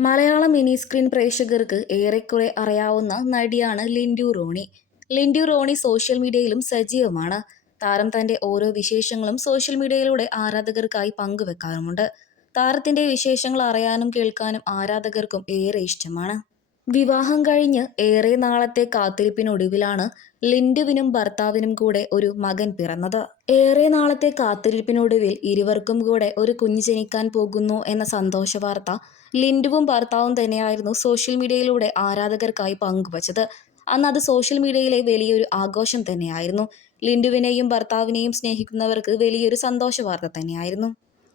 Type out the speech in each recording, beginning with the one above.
മലയാള mini screen പ്രേക്ഷകർക്ക് ഏറെക്കുറെ അറിയാവുന്ന നടിയാണ് ലിൻഡു റോണി. ലിൻഡു റോണി സോഷ്യൽ മീഡിയയിലും സജീവമാണ്. താരം തന്റെ ഓരോ വിശേഷങ്ങളും സോഷ്യൽ മീഡിയയിലൂടെ ആരാധകർക്കായി പങ്കുവെക്കാറുമുണ്ട്. താരത്തിന്റെ വിശേഷങ്ങൾ അറിയാനും കേൾക്കാനും ആരാധകർക്കും ഏറെ ഇഷ്ടമാണ്. വിവാഹം കഴിഞ്ഞ് ഏറെ നാളത്തെ കാത്തിരിപ്പിനൊടുവിലാണ് ലിൻഡുവിനും ഭർത്താവിനും കൂടെ ഒരു മകൻ പിറന്നത്. ഏറെ നാളത്തെ കാത്തിരിപ്പിനൊടുവിൽ ഇരുവർക്കും കൂടെ ഒരു കുഞ്ഞ് ജനിക്കാൻ പോകുന്നു എന്ന സന്തോഷ വാർത്ത ലിൻഡുവും ഭർത്താവും തന്നെയായിരുന്നു സോഷ്യൽ മീഡിയയിലൂടെ ആരാധകർക്കായി പങ്കുവച്ചത്. അന്ന് അത് സോഷ്യൽ മീഡിയയിലെ വലിയൊരു ആഘോഷം തന്നെയായിരുന്നു. ലിൻഡുവിനെയും ഭർത്താവിനെയും സ്നേഹിക്കുന്നവർക്ക് വലിയൊരു സന്തോഷ വാർത്ത തന്നെയായിരുന്നു.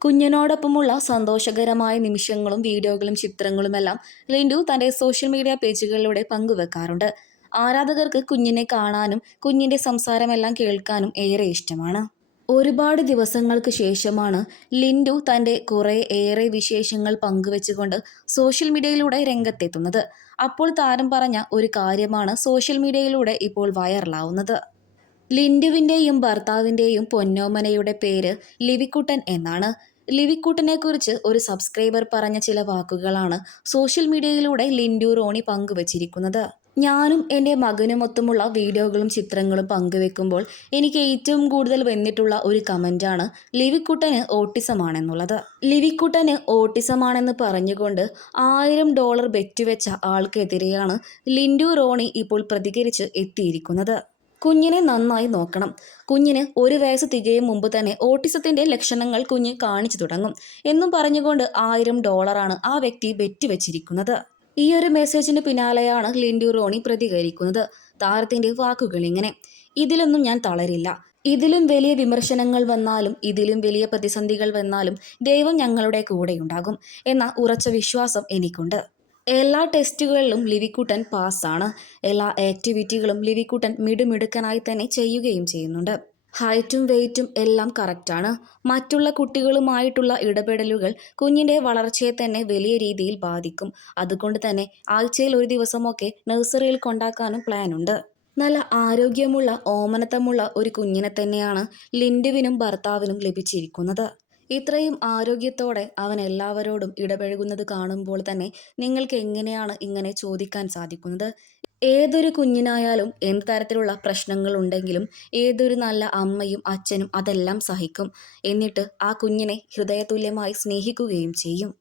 കുഞ്ഞിനോടൊപ്പമുള്ള സന്തോഷകരമായ നിമിഷങ്ങളും വീഡിയോകളും ചിത്രങ്ങളുമെല്ലാം ലിൻഡു തന്റെ സോഷ്യൽ മീഡിയ പേജുകളിലൂടെ പങ്കുവെക്കാറുണ്ട്. ആരാധകർക്ക് കുഞ്ഞിനെ കാണാനും കുഞ്ഞിന്റെ സംസാരമെല്ലാം കേൾക്കാനും ഏറെ ഇഷ്ടമാണ്. ഒരുപാട് ദിവസങ്ങൾക്ക് ശേഷമാണ് ലിൻഡു തന്റെ കുറേ ഏറെ വിശേഷങ്ങൾ പങ്കുവെച്ചുകൊണ്ട് സോഷ്യൽ മീഡിയയിലൂടെ രംഗത്തെത്തുന്നത്. അപ്പോൾ താരം പറഞ്ഞ ഒരു കാര്യമാണ് സോഷ്യൽ മീഡിയയിലൂടെ ഇപ്പോൾ വൈറലാവുന്നത്. ലിൻഡുവിന്റെയും ഭർത്താവിന്റെയും പൊന്നോമനയുടെ പേര് ലിവിക്കുട്ടൻ എന്നാണ്. ലിവിക്കുട്ടനെക്കുറിച്ച് ഒരു സബ്സ്ക്രൈബർ പറഞ്ഞ ചില വാക്കുകളാണ് സോഷ്യൽ മീഡിയയിലൂടെ ലിൻഡു റോണി പങ്കുവച്ചിരിക്കുന്നത്. ഞാനും എന്റെ മകനുമൊത്തുമുള്ള വീഡിയോകളും ചിത്രങ്ങളും പങ്കുവെക്കുമ്പോൾ എനിക്ക് ഏറ്റവും കൂടുതൽ വന്നിട്ടുള്ള ഒരു കമന്റാണ് ലിവിക്കുട്ടന് ഓട്ടിസമാണെന്നുള്ളത്. ലിവിക്കുട്ടന് ഓട്ടിസമാണെന്ന് പറഞ്ഞുകൊണ്ട് ആയിരം ഡോളർ ബെറ്റ് വെച്ച ആൾക്കെതിരെയാണ് ലിൻഡു റോണി ഇപ്പോൾ പ്രതികരിച്ച് എത്തിയിരിക്കുന്നത്. കുഞ്ഞിനെ നന്നായി നോക്കണം. കുഞ്ഞിന് ഒരു വയസ്സ് തികയും മുമ്പ് തന്നെ ഓട്ടിസത്തിന്റെ ലക്ഷണങ്ങൾ കുഞ്ഞ് കാണിച്ചു തുടങ്ങും. എന്നും പറഞ്ഞുകൊണ്ട് ആയിരം ഡോളറാണ് ആ വ്യക്തി ബെറ്റ് വെച്ചിരിക്കുന്നത് ഈ ഒരു മെസ്സേജിന് പിന്നാലെയാണ് ലിൻഡു റോണി പ്രതികരിക്കുന്നത്. താരത്തിന്റെ വാക്കുകൾ ഇങ്ങനെ ഇതിലൊന്നും ഞാൻ തളരില്ല. ഇതിലും വലിയ വിമർശനങ്ങൾ വന്നാലും ഇതിലും വലിയ പ്രതിസന്ധികൾ വന്നാലും ദൈവം ഞങ്ങളുടെ കൂടെയുണ്ടാകും എന്ന ഉറച്ച വിശ്വാസം എനിക്കുണ്ട്. എല്ലാ ടെസ്റ്റുകളിലും ലിവിക്കുട്ടൻ പാസ്സാണ്. എല്ലാ ആക്ടിവിറ്റികളും ലിവിക്കുട്ടൻ മിടുമിടുക്കനായി തന്നെ ചെയ്യുകയും ചെയ്യുന്നുണ്ട്. ഹൈറ്റും വെയ്റ്റും എല്ലാം കറക്റ്റാണ്. മറ്റുള്ള കുട്ടികളുമായിട്ടുള്ള ഇടപെടലുകൾ കുഞ്ഞിന്റെ വളർച്ചയെ തന്നെ വലിയ രീതിയിൽ ബാധിക്കും. അതുകൊണ്ട് തന്നെ ആഴ്ചയിൽ ഒരു ദിവസമൊക്കെ നഴ്സറിയിൽ കൊണ്ടാക്കാനും പ്ലാനുണ്ട്. നല്ല ആരോഗ്യമുള്ള ഓമനത്തമുള്ള ഒരു കുഞ്ഞിനെ തന്നെയാണ് ലിൻഡുവിനും ഭർത്താവിനും ലഭിച്ചിരിക്കുന്നത്. ഇത്രയും ആരോഗ്യത്തോടെ അവൻ എല്ലാവരോടും ഇടപഴകുന്നത് കാണുമ്പോൾ തന്നെ നിങ്ങൾക്ക് എങ്ങനെയാണ് ഇങ്ങനെ ചോദിക്കാൻ സാധിക്കുന്നത്? ഏതൊരു കുഞ്ഞിനായാലും എന്ത് തരത്തിലുള്ള പ്രശ്നങ്ങൾ ഉണ്ടെങ്കിലും ഏതൊരു നല്ല അമ്മയും അച്ഛനും അതെല്ലാം സഹിക്കും. എന്നിട്ട് ആ കുഞ്ഞിനെ ഹൃദയതുല്യമായി സ്നേഹിക്കുകയും ചെയ്യും.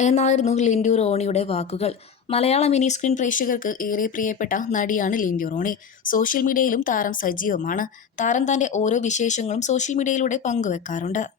എന്നായിരുന്നു ലിൻഡു റോണിയുടെ വാക്കുകൾ. മലയാള മിനി സ്ക്രീൻ പ്രേക്ഷകർക്ക് ഏറെ പ്രിയപ്പെട്ട നടിയാണ് ലിൻഡു റോണി. സോഷ്യൽ മീഡിയയിലും താരം സജീവമാണ്. താരം തന്റെ ഓരോ വിശേഷങ്ങളും സോഷ്യൽ മീഡിയയിലൂടെ പങ്കുവെക്കാറുണ്ട്.